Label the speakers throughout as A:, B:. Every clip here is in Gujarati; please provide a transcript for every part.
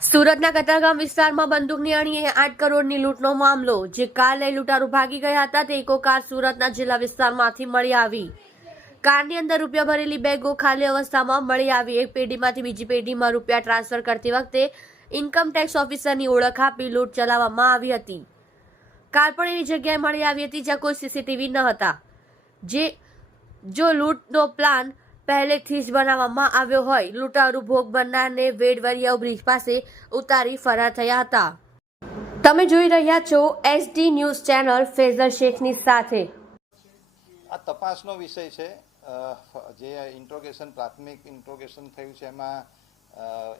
A: સુરતના કતારગામ વિસ્તારમાં બંદૂકની અણીએ આઠ કરોડની લૂંટનો મામલો. જે કાર લઈ લૂંટારૂ ભાગી ગયા હતા, તે ઇકો કાર સુરતના જિલ્લા વિસ્તારમાંથી મળી આવી. કારની અંદર રૂપિયા ભરેલી બેગો ખાલી અવસ્થામાં મળી આવી. એક પેઢીમાંથી બીજી પેઢીમાં રૂપિયા ટ્રાન્સફર કરતી વખતે ઇન્કમ ટેક્સ ઓફિસરની ઓળખ આપી લૂંટ ચલાવવામાં આવી હતી. કાર પણ એવી જગ્યાએ મળી આવી હતી જ્યાં કોઈ સીસીટીવી ન હતા. જે, જો લૂંટનો પ્લાન પહેલેથી જ બનાવવામાં આવ્યો હોય. લૂંટારૂ ભોગ બનનારને વેડવરિયા બ્રિજ પાસે ઉતારી ફરાર થયા હતા. તમે જોઈ રહ્યા છો એસડી ન્યૂઝ ચેનલ ફેઝર શેખની સાથે.
B: આ તપાસનો વિષય છે. જે ઇન્ટ્રોગેશન, પ્રાથમિક ઇન્ટ્રોગેશન થયું છે, એમાં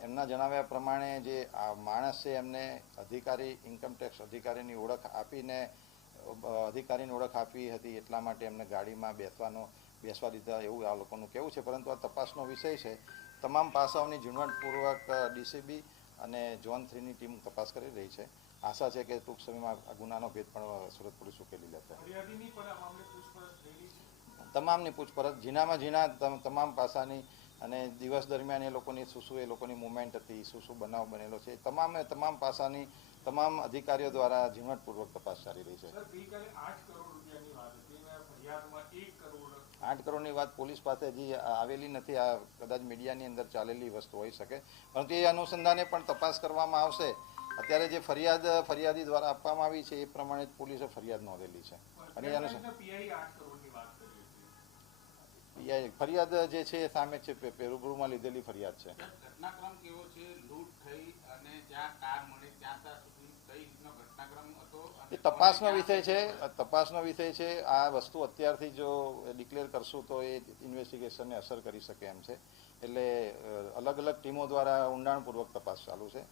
B: એમના જણાવ્યા પ્રમાણે જે આ માણસ એમને અધિકારી ઇન્કમટેક્સ અધિકારીની ઓળખ આપીને અધિકારીની ઓળખ આપી હતી, એટલા માટે એમને ગાડીમાં બેસવાનો બેસવા દીધા એવું આ લોકોનું કહેવું છે. પરંતુ આ તપાસનો વિષય છે. તમામ પાસાઓની ઝીણવટપૂર્વક ડીસીબી અને ઝોન થ્રીની ટીમ તપાસ કરી રહી છે. આશા છે કે ટૂંક સમયમાં આ ગુનાનો ભેદ પણ સુરત પોલીસ ઉકેલી લેશે. તમામની પૂછપરછ ઝીણામાં ઝીણા તમામ પાસાની અને દિવસ દરમિયાન એ લોકોની શું શું એ લોકોની મુવમેન્ટ હતી શું શું બનાવ બનેલો છે. તમામે તમામ પાસાની તમામ અધિકારીઓ દ્વારા ઝીણવટપૂર્વક તપાસ ચાલી રહી છે
C: સર ગઈકાલે આઠ કરોડ રૂપિયાની વાત હતી અને ફરિયાદમાં એક કરોડ
B: આઠ કરોડની વાત પોલીસ પાસે હજી આવેલી નથી. આ કદાચ મીડિયાની અંદર ચાલેલી વસ્તુ હોઈ શકે. પરંતુ એ અનુસંધાને પણ તપાસ કરવામાં આવશે. અત્યારે જે ફરિયાદ, ફરિયાદી દ્વારા આપવામાં આવી છે, એ પ્રમાણે પોલીસે ફરિયાદ નોંધેલી છે. અને એ અનુસંધાન
C: પીઆઈ આઠ કરોડની વાત કરી હતી
B: પીઆઈ ફરિયાદ જે છે સામે છે રૂબરૂમાં લીધેલી ફરિયાદ છે
D: લૂંટ થઈ અને જ્યાં કાર મળી ત્યાં ત્યાં સુધી કઈ રીતનો ઘટનાક્રમ હતો અને
B: એ તપાસનો વિષય છે તપાસનો વિષય છે. આ વસ્તુ અત્યારથી જો ડિક્લેર કરશું તો એ ઇન્વેસ્ટિગેશનને અસર કરી શકે એમ છે. એટલે અલગ અલગ ટીમો દ્વારા ઊંડાણપૂર્વક તપાસ ચાલુ છે.